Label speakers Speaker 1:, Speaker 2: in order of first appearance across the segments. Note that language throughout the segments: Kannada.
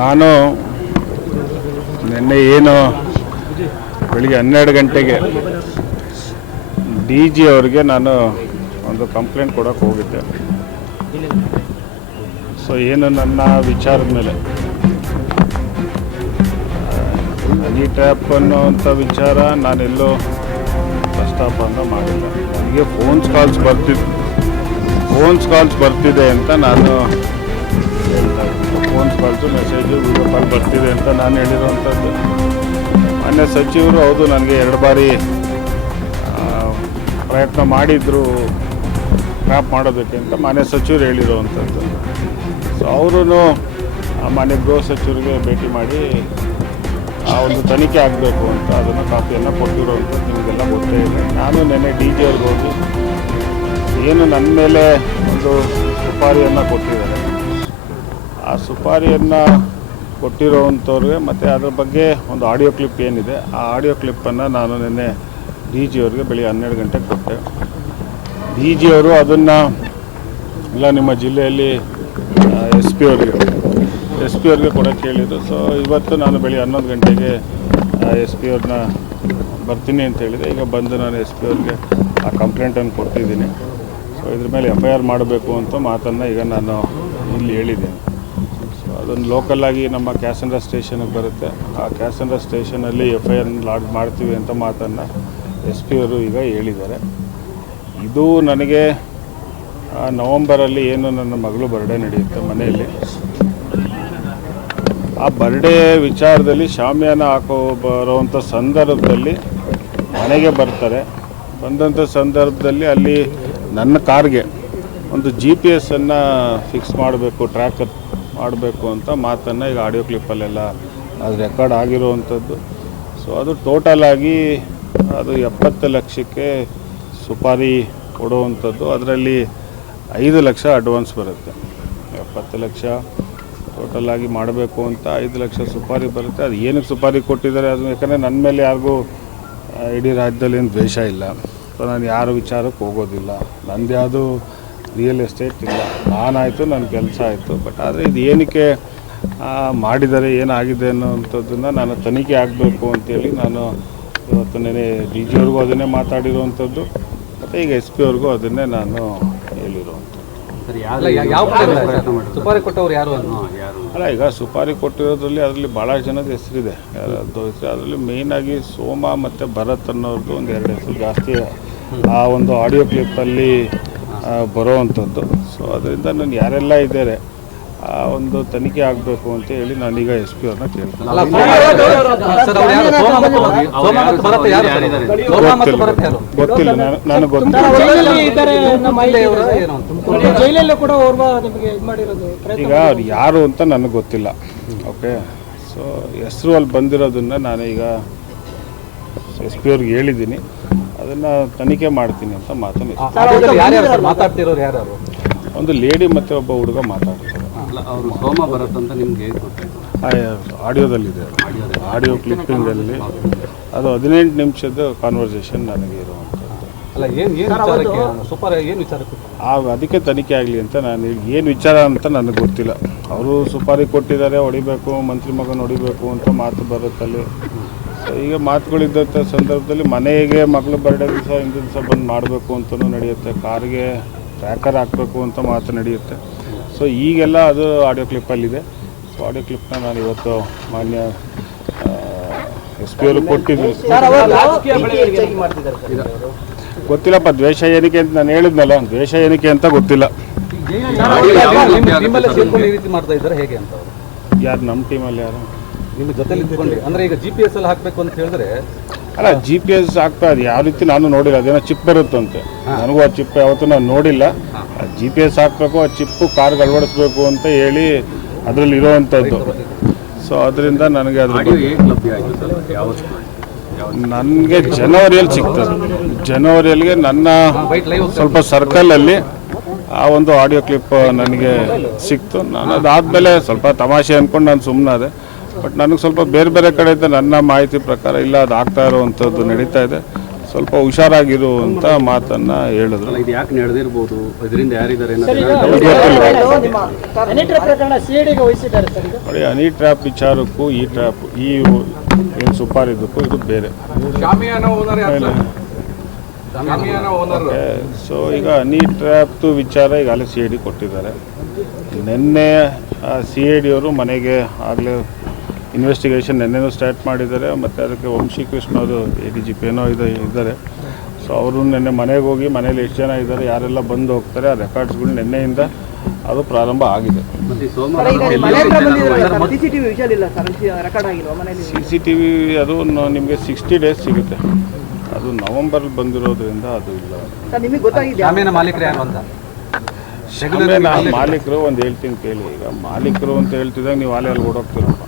Speaker 1: ನಾನು ನಿನ್ನೆ ಏನು ಬೆಳಿಗ್ಗೆ ಹನ್ನೆರಡು ಗಂಟೆಗೆ ಡಿ ಜಿ ಅವ್ರಿಗೆ ನಾನು ಒಂದು ಕಂಪ್ಲೇಂಟ್ ಕೊಡೋಕೆ ಹೋಗಿದ್ದೆ. ಸೊ ಏನು ನನ್ನ ವಿಚಾರದ ಮೇಲೆ? ಈ ಟ್ಯಾಪ್ ಅನ್ನೋವಂಥ ವಿಚಾರ ನಾನೆಲ್ಲೋ ಪ್ರಸ್ತಾಪನ ಮಾಡಿಲ್ಲ. ನನಗೆ ಫೋನ್ಸ್ ಕಾಲ್ಸ್ ಬರ್ತಿದ್ದು ಫೋನ್ಸ್ ಕಾಲ್ಸ್ ಬರ್ತಿದೆ ಅಂತ ನಾನು ಹೇಳ್ತಾ ಫೋನ್ಸ್ ಕಾಲ್ಸು ಮೆಸೇಜು ವಿಡಿಯೋ ಬರ್ತಿದೆ ಅಂತ ನಾನು ಹೇಳಿರುವಂಥದ್ದು. ಮಾನ್ಯ ಸಚಿವರು ಹೌದು ನನಗೆ ಎರಡು ಬಾರಿ ಪ್ರಯತ್ನ ಮಾಡಿದ್ರು ಕ್ರಾಪ್ ಮಾಡೋದಕ್ಕೆ ಅಂತ ಮಾನ್ಯ ಸಚಿವರು ಹೇಳಿರೋವಂಥದ್ದು. ಸೊ ಅವರು ಮಾನ್ಯ ಗೃಹ ಸಚಿವರಿಗೆ ಭೇಟಿ ಮಾಡಿ, ಆ ಒಂದು ತನಿಖೆ ಆಗಬೇಕು ಅಂತ ಅದನ್ನು ಕಾಪಿಯನ್ನು ಕೊಟ್ಟಿರೋವಂಥದ್ದು ನಿಮಗೆಲ್ಲ ಗೊತ್ತೇ ಇದೆ. ನಾನು ನೆನ್ನೆ ಡಿ ಜಿ ಅವ್ರಿಗೆ ಹೋಗಿ, ಏನು ನನ್ನ ಮೇಲೆ ಒಂದು ಸುಪಾರಿಯನ್ನು ಕೊಟ್ಟಿದ್ದಾರೆ. ಆ ಸುಪಾರಿಯನ್ನು ಕೊಟ್ಟಿರೋವಂಥವ್ರಿಗೆ ಮತ್ತು ಅದ್ರ ಬಗ್ಗೆ ಒಂದು ಆಡಿಯೋ ಕ್ಲಿಪ್ ಏನಿದೆ, ಆ ಆಡಿಯೋ ಕ್ಲಿಪ್ಪನ್ನು ನಾನು ನಿನ್ನೆ ಡಿ ಜಿ ಅವ್ರಿಗೆ ಬೆಳಿಗ್ಗೆ ಹನ್ನೆರಡು ಗಂಟೆಗೆ ಕೊಟ್ಟೆ. ಡಿ ಜಿ ಅವರು ಅದನ್ನು, ಇಲ್ಲ, ನಿಮ್ಮ ಜಿಲ್ಲೆಯಲ್ಲಿ ಎಸ್ ಪಿ ಅವರಿಗೆ, ಎಸ್ ಪಿ ಅವ್ರಿಗೆ ಕೊಡೋಕ್ಕೆ ಹೇಳಿದ್ರು ಸೊ ಇವತ್ತು ನಾನು ಬೆಳಿಗ್ಗೆ ಹನ್ನೊಂದು ಗಂಟೆಗೆ ಎಸ್ ಪಿ ಅವ್ರನ್ನ ಬರ್ತೀನಿ ಅಂತ ಹೇಳಿದೆ. ಈಗ ಬಂದು ನಾನು ಎಸ್ ಪಿ ಅವ್ರಿಗೆ ಆ ಕಂಪ್ಲೇಂಟನ್ನು ಕೊಟ್ಟಿದ್ದೀನಿ. ಸೊ ಇದ್ರ ಮೇಲೆ ಎಫ್ ಐ ಆರ್ ಮಾಡಬೇಕು ಅಂತ ಮಾತನ್ನು ಈಗ ನಾನು ಇಲ್ಲಿ ಹೇಳಿದ್ದೀನಿ. ಅದೊಂದು ಲೋಕಲ್ಲಾಗಿ ನಮ್ಮ ಕ್ಯಾಸಂದ್ರ ಸ್ಟೇಷನ್ಗೆ ಬರುತ್ತೆ. ಆ ಕ್ಯಾಸಂದ್ರ ಸ್ಟೇಷನಲ್ಲಿ ಎಫ್ ಐ ಆರ್ ಲಾಡ್ ಮಾಡ್ತೀವಿ ಅಂತ ಮಾತನ್ನು ಎಸ್ ಪಿ ಅವರು ಈಗ ಹೇಳಿದ್ದಾರೆ. ಇದು ನನಗೆ ನವಂಬರಲ್ಲಿ ಏನು ನನ್ನ ಮಗಳು ಬರ್ಡೇ ನಡೆಯುತ್ತೆ ಮನೆಯಲ್ಲಿ. ಆ ಬರ್ಡೇ ವಿಚಾರದಲ್ಲಿ ಶಾಮಿಯಾನ ಹಾಕೋ ಬರೋವಂಥ ಸಂದರ್ಭದಲ್ಲಿ ಮನೆಗೆ ಬರ್ತಾರೆ. ಬಂದಂಥ ಸಂದರ್ಭದಲ್ಲಿ ಅಲ್ಲಿ ನನ್ನ ಕಾರ್ಗೆ ಒಂದು ಜಿ ಪಿ ಎಸ್ಸನ್ನು ಫಿಕ್ಸ್ ಮಾಡಬೇಕು ಟ್ರ್ಯಾಕರ್ ಮಾಡಬೇಕು ಅಂತ ಮಾತನ್ನು ಈಗ ಆಡಿಯೋ ಕ್ಲಿಪ್ಪಲ್ಲೆಲ್ಲ ಅದು ರೆಕಾರ್ಡ್ ಆಗಿರುವಂಥದ್ದು. ಸೊ ಅದು ಟೋಟಲ್ ಆಗಿ ಅದು ಎಪ್ಪತ್ತು ಲಕ್ಷಕ್ಕೆ ಸುಪಾರಿ ಕೊಡುವಂಥದ್ದು. ಅದರಲ್ಲಿ ಐದು ಲಕ್ಷ ಅಡ್ವಾನ್ಸ್ ಬರುತ್ತೆ. ಎಪ್ಪತ್ತು ಲಕ್ಷ ಟೋಟಲಾಗಿ ಮಾಡಬೇಕು ಅಂತ ಐದು ಲಕ್ಷ ಸುಪಾರಿ ಬರುತ್ತೆ. ಅದು ಏನಕ್ಕೆ ಸುಪಾರಿ ಕೊಟ್ಟಿದ್ದಾರೆ? ಅದು ಯಾಕಂದರೆ ನನ್ನ ಮೇಲೆ ಯಾರಿಗೂ ಇಡೀ ರಾಜ್ಯದಲ್ಲಿ ಏನು ದ್ವೇಷ ಇಲ್ಲ. ಸೊ ನಾನು ಯಾರ ವಿಚಾರಕ್ಕೆ ಹೋಗೋದಿಲ್ಲ. ನಂದು ಯಾವುದು ರಿಯಲ್ ಎಸ್ಟೇಟ್ ಇಲ್ಲ. ನಾನಾಯಿತು ನನ್ನ ಕೆಲಸ ಆಯಿತು. ಬಟ್ ಆದರೆ ಇದು ಏನಕ್ಕೆ ಮಾಡಿದ್ದಾರೆ ಏನಾಗಿದೆ ಅನ್ನೋವಂಥದ್ದನ್ನು ನಾನು ತನಿಖೆ ಆಗಬೇಕು ಅಂತೇಳಿ ನಾನು ಇವತ್ತು ನೆನೆ ಡಿ ಜಿ ಅವ್ರಿಗೂ ಅದನ್ನೇ ಮಾತಾಡಿರುವಂಥದ್ದು. ಮತ್ತು ಈಗ ಎಸ್ ಪಿ ಅವ್ರಿಗೂ ಅದನ್ನೇ ನಾನು ಹೇಳಿರುವಂಥದ್ದು.
Speaker 2: ಸುಪಾರಿ ಕೊಟ್ಟವ್ರು ಯಾರು ಅಂತ?
Speaker 1: ಅಲ್ಲ ಈಗ ಸುಪಾರಿ ಕೊಟ್ಟಿರೋದ್ರಲ್ಲಿ ಅದರಲ್ಲಿ ಭಾಳ ಜನದ ಹೆಸರಿದೆ. ಯಾರದ್ದು ಹೆಸರು ಅದರಲ್ಲಿ ಮೇಯ್ನಾಗಿ ಸೋಮ ಮತ್ತು ಭರತ್ ಅನ್ನೋರ್ದು ಒಂದು ಎರಡು ಹೆಸರು ಜಾಸ್ತಿ. ಆ ಒಂದು ಆಡಿಯೋ ಕ್ಲಿಪ್ಪಲ್ಲಿ ಬರೋವಂಥದ್ದು ಸೊ ಅದರಿಂದ ನಾನು ಯಾರೆಲ್ಲ ಇದ್ದಾರೆ ಆ ಒಂದು ತನಿಖೆ ಆಗಬೇಕು ಅಂತ ಹೇಳಿ ನಾನೀಗ ಎಸ್ ಪಿ ಅವ್ರನ್ನ ಕೇಳ್ತೇನೆ. ಗೊತ್ತಿಲ್ಲ ನಾನು ನನಗೆ ಗೊತ್ತಿಲ್ಲ. ಈಗ ಅವ್ರು ಯಾರು ಅಂತ ನನಗೆ ಗೊತ್ತಿಲ್ಲ. ಓಕೆ ಸೊ ಹೆಸರು ಅಲ್ಲಿ ಬಂದಿರೋದನ್ನ ನಾನೀಗ ಈಗ ಎಸ್ ಪಿ ಅವ್ರಿಗೆ ಹೇಳಿದ್ದೀನಿ. ಅದನ್ನು ತನಿಖೆ ಮಾಡ್ತೀನಿ ಅಂತ ಮಾತನ್ನು
Speaker 2: ಮಾತಾಡ್ತಿರೋರು ಯಾರು
Speaker 1: ಒಂದು ಲೇಡಿ ಮತ್ತೆ ಒಬ್ಬ ಹುಡುಗ ಮಾತಾಡ್ತಾರೆ
Speaker 3: ಅಲ್ಲ ಅವರು ಸೋಮ ಭರತ್ ಅಂತ ನಿಮ್ಗೆ
Speaker 1: ಆಡಿಯೋದಲ್ಲಿದೆ ಆಡಿಯೋ ಕ್ಲಿಪ್ಪಿಂಗಲ್ಲಿ. ಅದು ಹದಿನೆಂಟು ನಿಮಿಷದ ಕಾನ್ವರ್ಸೇಷನ್ ನನಗೆ ಇರುವಂಥದ್ದು.
Speaker 2: ಅಲ್ಲ ಏನ್ ಏನ್ ವಿಚಾರಕ್ಕೆ ಸುಪಾರಿ ಏನ್ ವಿಚಾರಕ್ಕೆ
Speaker 1: ಆ ಅದಕ್ಕೆ ತನಿಖೆ ಆಗಲಿ ಅಂತ ನಾನು ಏನು ವಿಚಾರ ಅಂತ ನನಗೆ ಗೊತ್ತಿಲ್ಲ. ಅವರು ಸುಪಾರಿ ಕೊಟ್ಟಿದ್ದಾರೆ ಹೊಡಿಬೇಕು ಮಂತ್ರಿ ಮಗನ ಹೊಡಿಬೇಕು ಅಂತ ಮಾತು ಬರುತ್ತಲ್ಲಿ. ಈಗ ಮಾತುಗಳಿದ್ದಂಥ ಸಂದರ್ಭದಲ್ಲಿ ಮನೆಗೆ ಮಗಳು ಬರ್ಡೇ ದಿವಸ ಹಿಂದಿನ ದಿವಸ ಬಂದು ಮಾಡಬೇಕು ಅಂತಲೂ ನಡೆಯುತ್ತೆ. ಕಾರಿಗೆ ಟ್ರ್ಯಾಕರ್ ಹಾಕಬೇಕು ಅಂತ ಮಾತು ನಡೆಯುತ್ತೆ. ಸೊ ಈಗೆಲ್ಲ ಅದು ಆಡಿಯೋ ಕ್ಲಿಪ್ಪಲ್ಲಿದೆ ಸೊ ಆಡಿಯೋ ಕ್ಲಿಪ್ನ ನಾನು ಇವತ್ತು ಮಾನ್ಯ ಎಸ್ ಪಿ ಅವರು ಕೊಟ್ಟಿದ್ವಿ ಗೊತ್ತಿಲ್ಲಪ್ಪ ದ್ವೇಷ ಏನಕ್ಕೆ ಅಂತ ನಾನು ಹೇಳಿದ್ನಲ್ಲ ದ್ವೇಷ ಏನಕ್ಕೆ ಅಂತ ಗೊತ್ತಿಲ್ಲ. ಯಾರು ನಮ್ಮ ಟೀಮಲ್ಲಿ ಯಾರು?
Speaker 2: ನಿಮ್ಮ ಜೊತೆಲಿ ಇದ್ಕೊಂಡು ಅಂದ್ರೆ ಈಗ ಜಿ ಪಿ ಎಸ್ ಅಲ್ಲಿ ಹಾಕ್ಬೇಕು ಅಂತ ಹೇಳಿದ್ರೆ
Speaker 1: ಅಲ್ಲ ಜಿ ಪಿ ಎಸ್ ಹಾಕ್ತಾ ಅದು ಯಾವ ರೀತಿ ನಾನು ನೋಡಿಲ್ಲ. ಅದೇನೋ ಚಿಪ್ ಬರುತ್ತಂತೆ. ನನಗೂ ಆ ಚಿಪ್ ಯಾವತ್ತೂ ನಾನು ನೋಡಿಲ್ಲ. ಜಿ ಪಿ ಎಸ್ ಹಾಕಬೇಕು ಆ ಚಿಪ್ಪು ಕಾರ್ಗೆ ಅಳವಡಿಸ್ಬೇಕು ಅಂತ ಹೇಳಿ ಅದರಲ್ಲಿ ಇರೋವಂಥದ್ದು. ಸೊ ಅದರಿಂದ ನನಗೆ ಅದ್ರ
Speaker 3: ಆಡಿಯೋ
Speaker 1: ಬಗ್ಗೆ
Speaker 3: ಹೇಗೆ ಸರ್? ಯಾವತ್ತು?
Speaker 1: ನನಗೆ ಜನವರಿಯಲ್ಲಿ ಸಿಗ್ತದೆ. ಜನವರಿಯಲ್ಲಿಗೆ ನನ್ನ ಸ್ವಲ್ಪ ಸರ್ಕಲಲ್ಲಿ ಆ ಒಂದು ಆಡಿಯೋ ಕ್ಲಿಪ್ ನನಗೆ ಸಿಕ್ತು. ನಾನು ಅದಾದಮೇಲೆ ಸ್ವಲ್ಪ ತಮಾಷೆ ಅಂದ್ಕೊಂಡು ನಾನು ಸುಮ್ಮನಾದೆ ಬಟ್ ನನಗೆ ಸ್ವಲ್ಪ ಬೇರೆ ಬೇರೆ ಕಡೆಯಿಂದ ನನ್ನ ಮಾಹಿತಿ ಪ್ರಕಾರ ಇಲ್ಲ ಅದು ಆಗ್ತಾ ಇರುವಂಥದ್ದು ನಡೀತಾ ಇದೆ. ಸ್ವಲ್ಪ ಹುಷಾರಾಗಿರು ಅಂತ ಮಾತನ್ನ ಹೇಳಿದ್ರು.
Speaker 3: ಇದು ಯಾಕೆ ನಡೆದಿರ್ಬೋದು? ಇದರಿಂದ ಯಾರಿದ್ದಾರೆ
Speaker 1: ನೋಡಿ ಹನಿ ಟ್ರ್ಯಾಪ್ ವಿಚಾರಕ್ಕೂ ಈ ಟ್ರ್ಯಾಪ್ ಈ ಏನು ಸುಪಾರಿದ್ದಕ್ಕೂ ಇದು ಬೇರೆ. ಸೊ ಈಗ ಅನಿ ಟ್ರ್ಯಾಪ್ದು ವಿಚಾರ ಈಗಾಗಲೇ ಸಿ ಐ ಡಿ ಕೊಟ್ಟಿದ್ದಾರೆ. ನಿನ್ನೆ ಸಿ ಐ ಡಿ ಅವರು ಮನೆಗೆ ಆಗಲೇ ಇನ್ವೆಸ್ಟಿಗೇಷನ್ ನಿನ್ನೆನೂ ಸ್ಟಾರ್ಟ್ ಮಾಡಿದ್ದಾರೆ. ಮತ್ತು ಅದಕ್ಕೆ ವಂಶಿ ಕೃಷ್ಣ ಅವರು ಎ ಡಿ ಜಿ ಪಿ ಏನೋ ಇದೆ ಇದ್ದಾರೆ. ಸೊ ಅವರು ನಿನ್ನೆ ಮನೆಗೆ ಹೋಗಿ ಮನೇಲಿ ಎಷ್ಟು ಜನ ಇದ್ದಾರೆ ಯಾರೆಲ್ಲ ಬಂದು ಹೋಗ್ತಾರೆ ಆ ರೆಕಾರ್ಡ್ಸ್ಗಳು ನಿನ್ನೆಯಿಂದ ಅದು ಪ್ರಾರಂಭ ಆಗಿದೆ. ಸಿ ಸಿ ಟಿ ವಿ ಅದು ನಿಮಗೆ ಸಿಕ್ಸ್ಟಿ ಡೇಸ್ ಸಿಗುತ್ತೆ. ಅದು ನವಂಬರ್ ಬಂದಿರೋದ್ರಿಂದ ಅದು ಇಲ್ಲ.
Speaker 4: ಸರ್ ನಿಮಗೆ ಗೊತ್ತಾಗಿದೆ
Speaker 2: ಶಾಮಿಯಾನ ಮಾಲೀಕರು ಅಂತ?
Speaker 1: ಆಮೇಲೆ ಮಾಲೀಕರು. ಒಂದು ಹೇಳ್ತೀನಿ ಕೇಳಿ. ಈಗ ಮಾಲೀಕರು ಅಂತ ಹೇಳ್ತಿದ್ದಾಗ ನೀವು ಆಲೆ ಅಲ್ಲಿ ಓಡೋಗ್ತೀರಪ್ಪ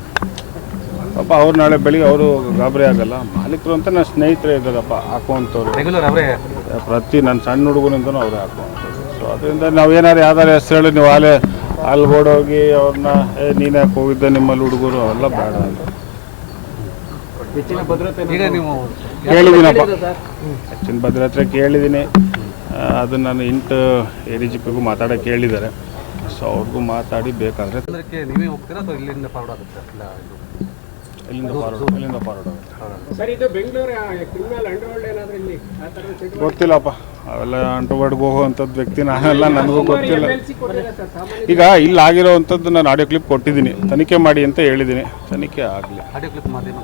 Speaker 1: ಪಾಪ ಅವ್ರು ನಾಳೆ ಬೆಳಿಗ್ಗೆ ಅವರು ಗಾಬರಿ ಆಗಲ್ಲ. ಮಾಲೀಕರು ಅಂತ ನನ್ನ ಸ್ನೇಹಿತರೇ ಇದ್ದಾರಪ್ಪ ಹಾಕುವಂಥವ್ರು
Speaker 2: ರೆಗ್ಯುಲರ್ ಅವರೇ?
Speaker 1: ಪ್ರತಿ ನನ್ನ ಸಣ್ಣ ಹುಡುಗನಿಂದ ಅವರೇ ಹಾಕುವಂಥದ್ದು ಸೊ ಅದರಿಂದ ನಾವು ಏನಾದ್ರು ಯಾವ್ದಾರು ಹೆಸರು ಹೇಳಿ ನೀವು ಆಲೆ ಅಲ್ಲಿ ಓಡೋಗಿ ಅವ್ರನ್ನ ಏ ನೀನು ಯಾಕೆ ಹೋಗಿದ್ದೆ ನಿಮ್ಮಲ್ಲಿ ಹುಡುಗರು? ಅವೆಲ್ಲ ಬೇಡ ಅಂತ.
Speaker 2: ಈಗ ನೀವು
Speaker 1: ಕೇಳಿದ್ದೀನಪ್ಪ. ಹೆಚ್ಚಿನ ಭದ್ರತೆ ಕೇಳಿದ್ದೀನಿ. ಅದು ಅದನ್ನ ನಾನು ಇಂಟು ಎ ಡಿ ಜಿ ಪಿಗೂ ಮಾತಾಡೋಕೆ ಕೇಳಿದ್ದಾರೆ. ಸೊ ಅವ್ರಿಗೂ ಮಾತಾಡಿ ಬೇಕಾದರೆ
Speaker 2: ನೀವೇ ಹೋಗ್ತೀರಾ ಅಥವಾ ಇಲ್ಲಿಂದ ಫಾರ್ವರ್ಡ್ ಆಗುತ್ತೆ ಇಲ್ಲ ಇದು
Speaker 1: ಎಲ್ಲಿಂದ ಫಾರ್ವರ್ಡ್ ಎಲ್ಲಿಂದ ಫಾರ್ವರ್ಡ್
Speaker 5: ಸರ್ ಇದು ಬೆಂಗಳೂರು ಕ್ರಿಮಿನಲ್ ಅಂಡರ್ವರ್ಲ್ಡ್ ಏನಾದರೂ ಇಲ್ಲಿ ಆ ಥರ
Speaker 1: ಗೊತ್ತಿಲ್ಲಪ್ಪ. ಅವೆಲ್ಲ ಅಂಟುಬಡ್ಗೆ ಹೋಗುವಂಥದ್ದು ವ್ಯಕ್ತಿ ನಾನೆಲ್ಲ ನನಗೂ ಗೊತ್ತಿಲ್ಲ. ಈಗ ಇಲ್ಲಿ ಆಗಿರೋವಂಥದ್ದು ನಾನು ಆಡಿಯೋ ಕ್ಲಿಪ್ ಕೊಟ್ಟಿದ್ದೀನಿ. ತನಿಖೆ ಮಾಡಿ ಅಂತ ಹೇಳಿದ್ದೀನಿ. ತನಿಖೆ ಆಗಲಿ.
Speaker 2: ಆಡಿಯೋ ಕ್ಲಿಪ್ ಮಾಧ್ಯಮ